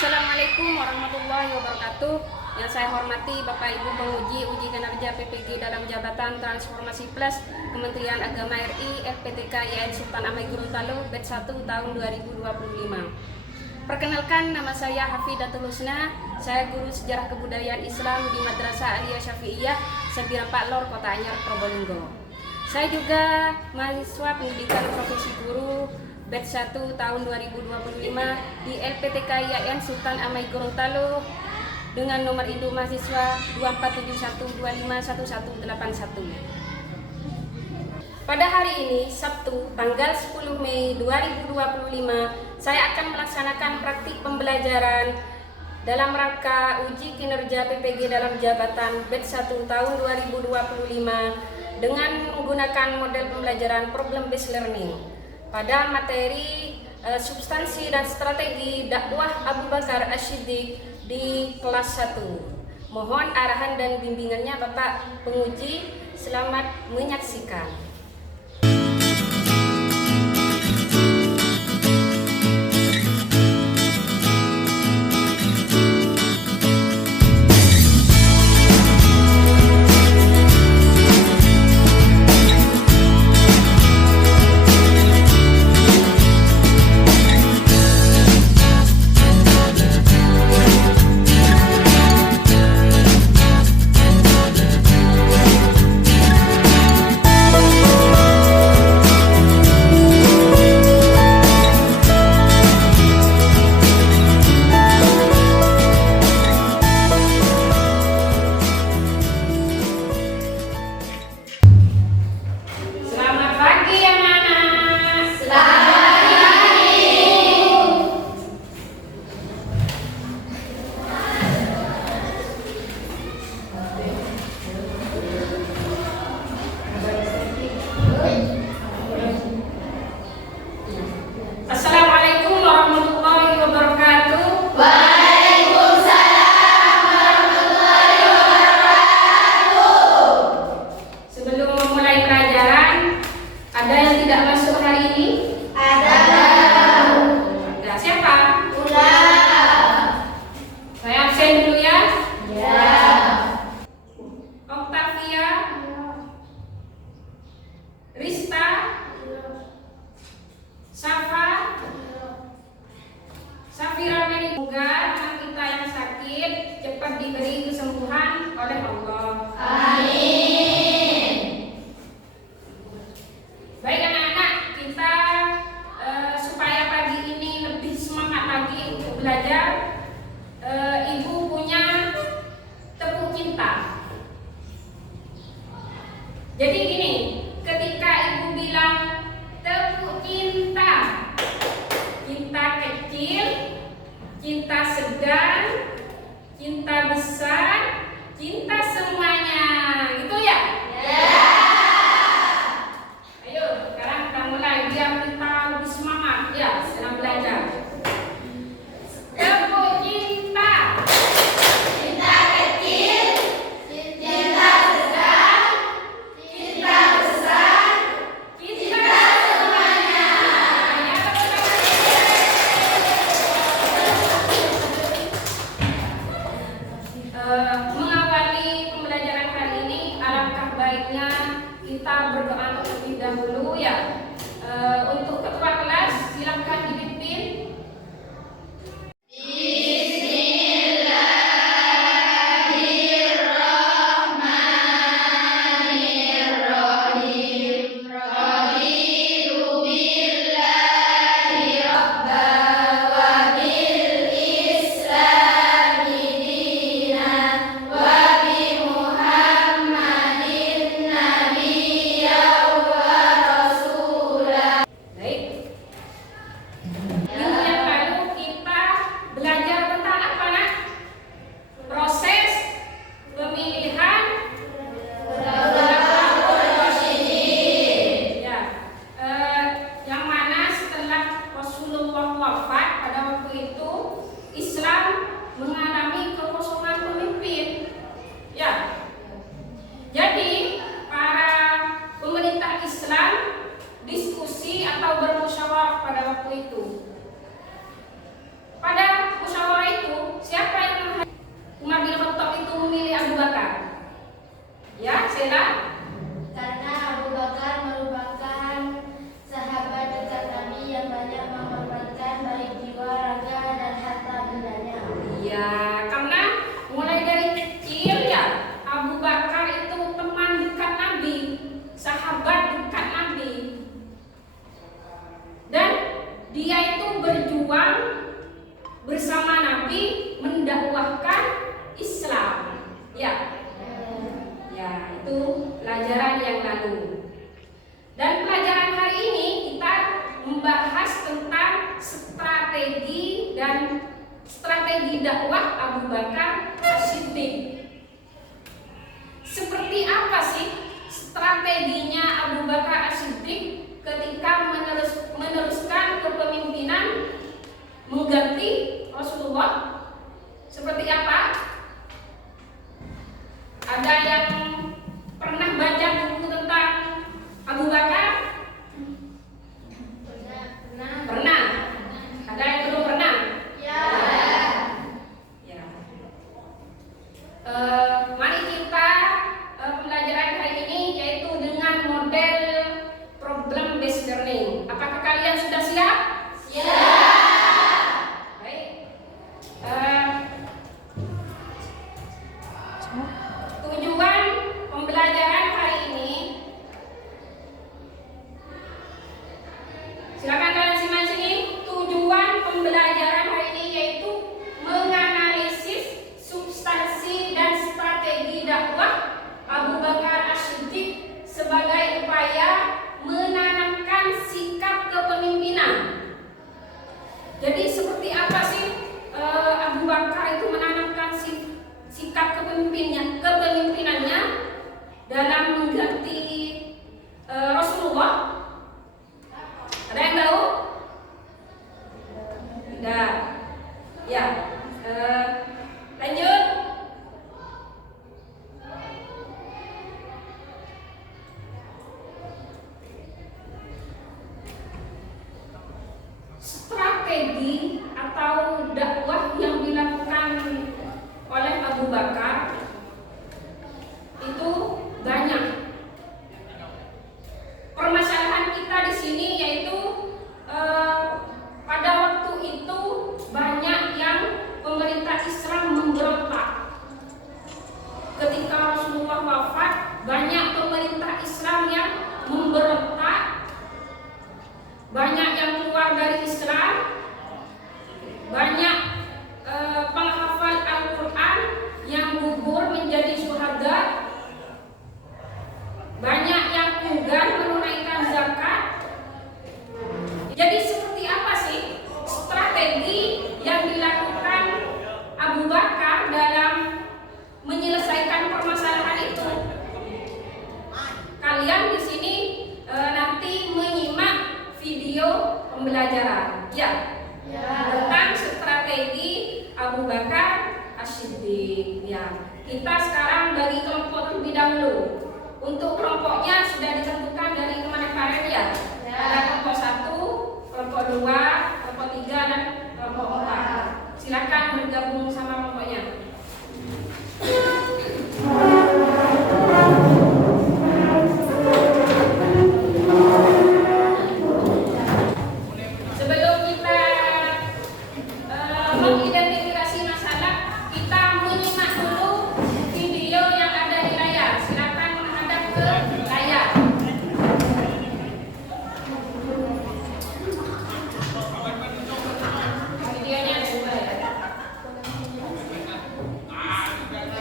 Assalamualaikum warahmatullahi wabarakatuh. Yang saya hormati Bapak Ibu penguji uji kinerja PPG dalam jabatan Transformasi Plus Kementerian Agama RI FPTK YN Sultan Amai Gorontalo batch 1 tahun 2025. Perkenalkan, nama saya Hafidatul Husna. Saya guru sejarah kebudayaan Islam di Madrasah Aliyah Syafi'iyah Sembilan Pak Lor, Kota Anyar, Probolinggo. Saya juga mahasiswa pendidikan profesi guru batch 1 tahun 2025 di LPTK YN Sultan Amai Gorontalo dengan nomor induk mahasiswa 2471251181. Pada hari ini, Sabtu, tanggal 10 Mei 2025, saya akan melaksanakan praktik pembelajaran dalam rangka uji kinerja PPG dalam jabatan batch 1 tahun 2025 dengan menggunakan model pembelajaran problem based learning pada materi substansi dan strategi dakwah Abu Bakar Ash-Shiddiq di kelas 1. Mohon arahan dan bimbingannya Bapak penguji. Selamat menyaksikan. Assalamualaikum warahmatullahi wabarakatuh. Waalaikumsalam warahmatullahi wabarakatuh. Sebelum memulai pelajaran, ada yang tidak masuk hari ini? Ada. Ada. Siapa? Ulang. Saya absen dulu ya. Ya. Octavia, Rista, Safa, Safira, semoga anak kita yang sakit cepat diberi kesembuhan oleh Allah. Amin. Baik anak-anak, kita supaya pagi ini lebih semangat lagi untuk belajar, Ibu punya tepuk cinta. Jadi gini, ketika Ibu bilang tepuk cinta, cinta kecil, cinta sedang, cinta besar, cinta semuanya, gitu ya? Ya. Ayo, sekarang kita mulai biar kita lebih semangat ya dalam belajar. Tepuk cinta, Cinta kecil, cinta sedang, cinta besar, cinta semuanya. Mengawali pembelajaran hari ini, alangkah baiknya kita berdoa terlebih dahulu ya. Untuk ketua kelas, silakan dipimpin. Bismillahirrahmanirrahim. Raditu billahi rabba wa bil islami dinan wa bi Muhammadin nabiyyan wa rasulah. Baik. Minggu yang lalu kita belajar tentang apa, Nak? Proses pemilihan ya, yang mana setelah Rasulullah wafat pada waktu itu Islam mengalami kekosongan pemimpin. Ya. Jadi para pemerintah Islam diskusi atau bermusyawarah pada waktu itu. Pada musyawarah Abu Bakar? Ya, Sela? Karena Abu Bakar merupakan sahabat dekat Nabi yang banyak mengorbankan baik jiwa, raga, dan harta bendanya. Ya, karena mulai dari kecil ya Abu Bakar itu teman dekat Nabi, sahabat dekat Nabi. Dan dia itu berjuang bersama Nabi mendakwahkan Islam. Ya. Ya, itu pelajaran yang lalu. Dan pelajaran hari ini kita membahas tentang strategi dakwah Abu Bakar As-Siddiq. Seperti apa sih strateginya Abu Bakar As-Siddiq ketika meneruskan kepemimpinan mengganti Rasulullah? Seperti apa? Ada yang pernah baca buku tentang Abu Bakar? Pernah. Ada yang belum pernah? Ya. Ya. Mari kita pembelajaran hari ini yaitu dengan model problem based learning. Apakah kalian sudah siap? Baik. Tujuan pembelajaran hari ini, silakan kalian simak sini. Tujuan pembelajaran hari ini yaitu menganalisis substansi dan strategi dakwah Abu Bakar As-Siddiq sebagai upaya menanamkan sikap kepemimpinan. Jadi seperti apa sih Abu Bakar itu menanamkan sikap kepemimpinannya dalam mengganti Rasulullah? Ada yang tahu? Tidak. Ya. Lanjut. Strategi atau dakwah yang dilakukan oleh Abu Bakar itu banyak. Permasalahan kita di sini yaitu pada waktu itu banyak yang pemerintah Islam memberontak. Ketika Rasulullah wafat, banyak pemerintah Islam yang memberontak, banyak yang keluar dari Islam, banyak penghafal Al-Quran yang gugur menjadi syuhada, banyak yang enggan menunaikan zakat. Jadi seperti apa sih strategi yang dilakukan Abu Bakar dalam menyelesaikan permasalahan itu? Kalian di sini nanti menyimak video pembelajaran tentang strategi Abu Bakar As-Siddiq. Ya, kita sekarang bagi kelompok terlebih dahulu. Untuk kelompoknya sudah ditentukan dari kemarin ya. Ada kelompok 1, kelompok 2, kelompok 3 dan kelompok 4. Silakan bergabung sama kelompoknya. Sebelum kita mengidentifikasi masalah, kita menyimak dulu video yang ada di layar. Silakan menghadap ke layar. Videonya ada dua ya.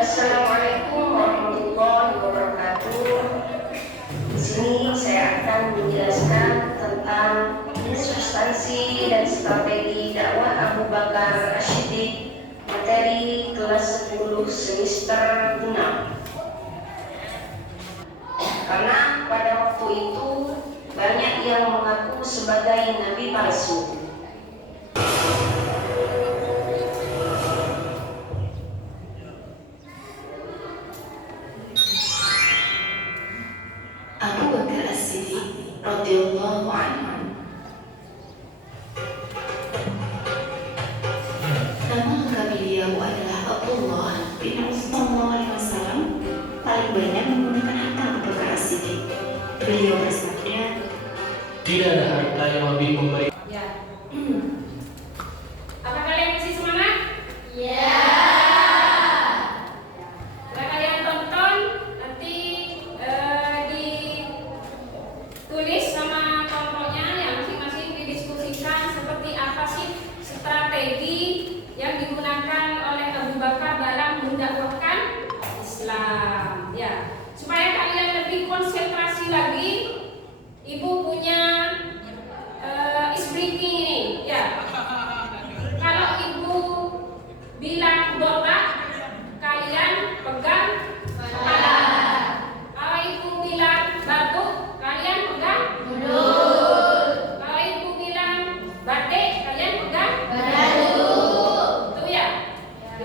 Assalamualaikum warahmatullahi wabarakatuh. Di sini saya akan menjelaskan tentang substansi dan strategi dakwah Abu Bakar As-Siddiq, materi kelas 10 semester 6. Karena pada waktu itu banyak yang mengaku sebagai nabi palsu. Abu Bakar As-Siddiq radhiyallahu anhu. Nama lengkap beliau adalah Abdullah bin Utsman beliau bersabda, tidak ada harta yang lebih memberi. Ya. Apa kalian masih semangat? Ya. Setelah kalian tonton, nanti ditulis sama kelompoknya yang masing-masing didiskusikan seperti apa sih strategi yang digunakan oleh Abu Bakar dalam mendakwahkan Islam. Ya, supaya kalian lebih konsentrasi lagi, Ibu punya speaking ini. Ya, kalau Ibu bilang botak, kalian pegang kepala. Kalau Ibu bilang batuk, kalian pegang mulut. Kalau Ibu bilang batik, kalian pegang Baru. itu ya.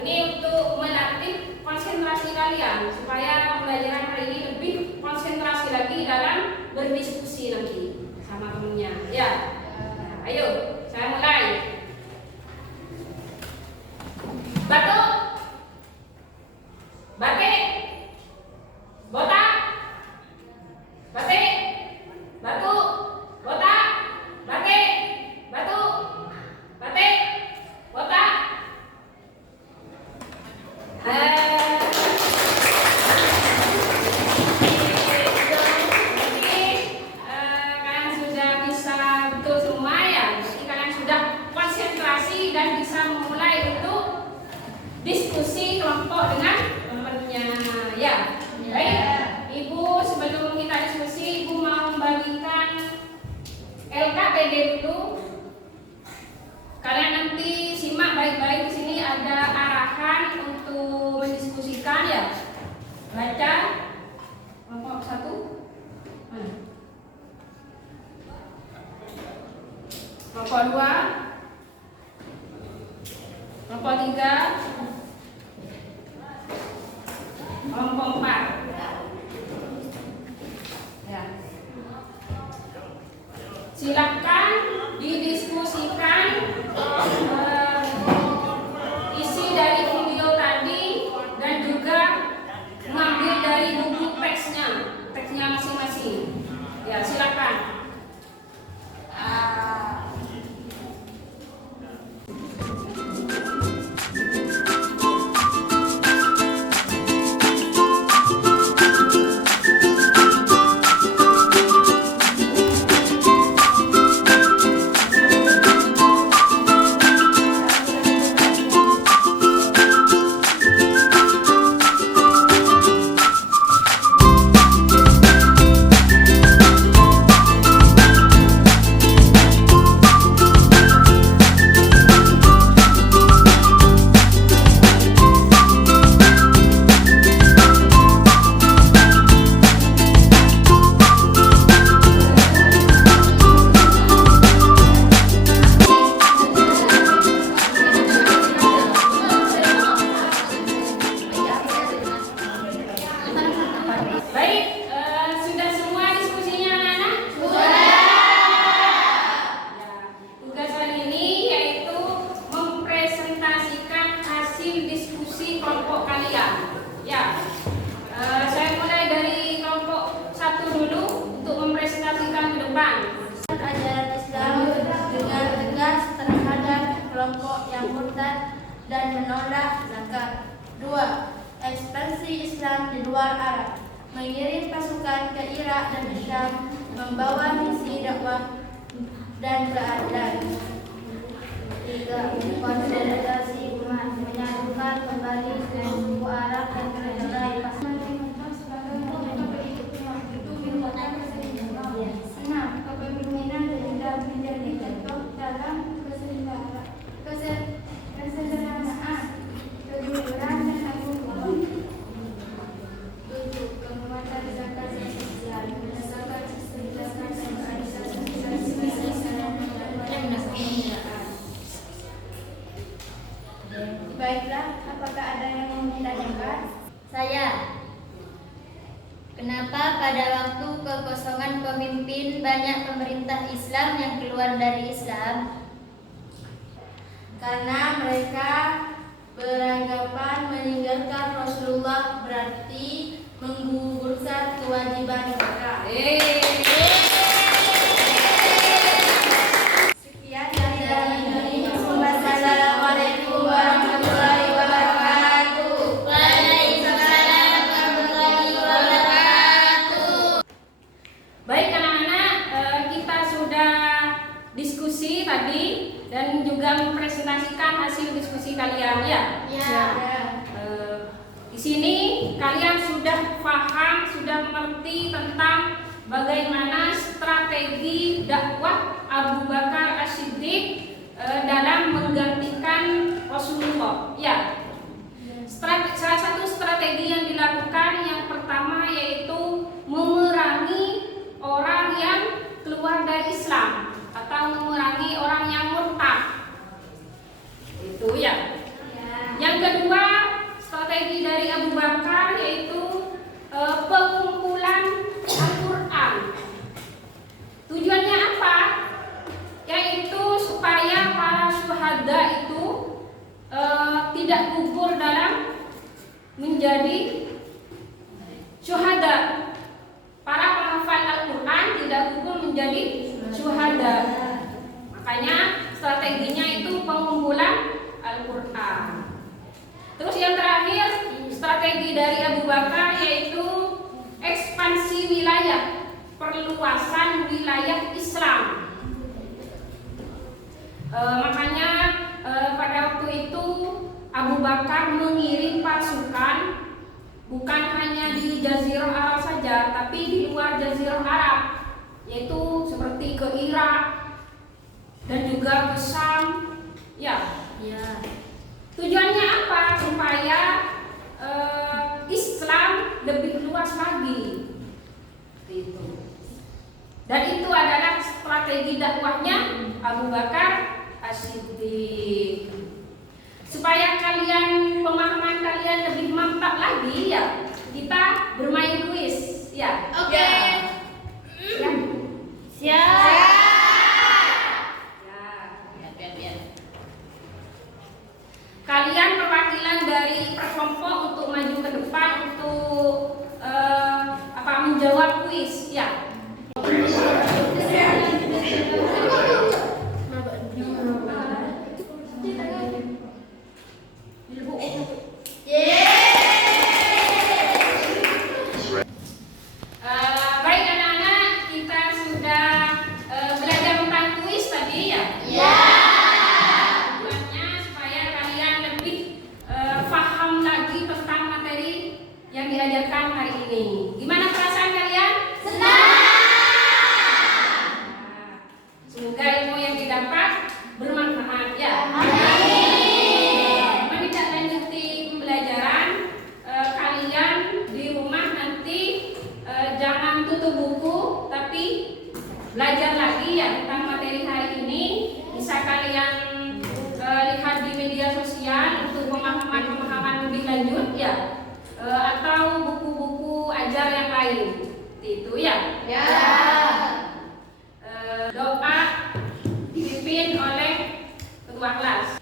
Ini untuk melatih konsentrasi kalian supaya pembelajaran hari ini lebih konsentrasi lagi dalam berdiskusi nanti sama temennya. Ya. Nah, ayo, saya mulai. Batuk, batik, botak, batik, batuk, botak, batik, batuk, batik, botak. Kalian sudah bisa betul semua ya. Jadi kalian sudah konsentrasi dan bisa memulai untuk diskusi kelompok dengan temannya. Ya. Baik. Ibu, sebelum kita diskusi, Ibu mau membagikan LKPD dulu. Kalian nanti simak baik-baik, di sini ada arahan untuk mendiskusikan ya. Baca kelompok 1. Kelompok 2. Kelompok 3. Kelompok 4. Ya. Silakan didiskusikan isi dari video tadi dan juga mengambil dari buku teksnya masing-masing. Ya, silakan. Baik, sudah semua diskusinya anak-anak? Sudah. Ya, tugas hari ini yaitu mempresentasikan hasil diskusi kelompok kalian. Ya, saya mulai dari kelompok 1 dulu untuk mempresentasikan ke depan. Ajaran Islam dengan tegas terhadap kelompok yang murtad dan menolak zakat. 2. Ekspansi Islam di luar Arab, mengirim pasukan ke Irak dan Syam, membawa misi dakwah dan keadilan. 3. Konsolidasi umat, menyatukan kembali suku Arab dan negara Islam. 6. Kepemimpinan sehingga menjadi contoh dalam kesederhanaan, kejujuran dan keagungan. 7. Penguatan zakat sosial, menegakkan sistem zakat dan keadilan sosial dan kemuliaan. Baiklah, apakah ada yang mau ditanyakan? Saya. Kenapa pada waktu kekosongan pemimpin banyak pemerintah Islam yang keluar dari Islam? Karena mereka beranggapan meninggalkan Rasulullah berarti menggugurkan kewajiban mereka. Sekian dari kami. Wassalamualaikum warahmatullahi wabarakatuh. Waalaikumsalam warahmatullahi wabarakatuh. Baik anak-anak, kita sudah diskusi tadi dan juga mempresentasikan hasil diskusi kalian ya. Di sini kalian sudah paham, sudah mengerti tentang bagaimana strategi dakwah Abu Bakar As-Siddiq dalam menggantikan Rasulullah. Ya. Salah satu strategi yang dilakukan yang pertama yaitu memerangi orang yang keluar dari Islam atau memerangi orang yang murtad. Itu ya. Yang kedua, strategi dari Abu Bakar yaitu pengumpulan Al-Quran. Tujuannya apa? Yaitu supaya para syuhada itu tidak gugur dalam menjadi syuhada. Para penghafal Al-Quran tidak gugur menjadi syuhada. Makanya strateginya itu pengumpulan Al-Quran. Terus yang terakhir, strategi dari Abu Bakar yaitu ekspansi wilayah, perluasan wilayah Islam. Makanya pada waktu itu Abu Bakar mengirim pasukan bukan hanya di Jazirah Arab saja, tapi di luar Jazirah Arab, yaitu seperti ke Irak dan juga ke Syam. Ya. Tujuannya apa? Supaya Islam lebih luas lagi. Itu. Dan itu adalah strategi dakwahnya Abu Bakar As-Siddiq. Supaya kalian pemahaman kalian lebih mantap lagi ya, kita bermain kuis ya. Oke. Ya. Siap. Kalian perwakilan dari perkelompok untuk maju ke depan untuk menjawab kuis ya. Baik anak-anak, kita sudah belajar tentang kuis tadi ya. Tujuannya supaya kalian lebih paham lagi tentang materi yang diajarkan hari ini. Gimana perasaan kalian? Semoga ilmu yang didapat bermanfaat ya. Menindaklanjuti pembelajaran kalian di rumah nanti jangan tutup buku tapi belajar lagi ya tentang materi hari ini. Bisa kalian lihat di media sosial untuk pemahaman lebih lanjut ya, atau buku-buku ajar yang lain. Itu ya. Doa dipimpin oleh ketua kelas.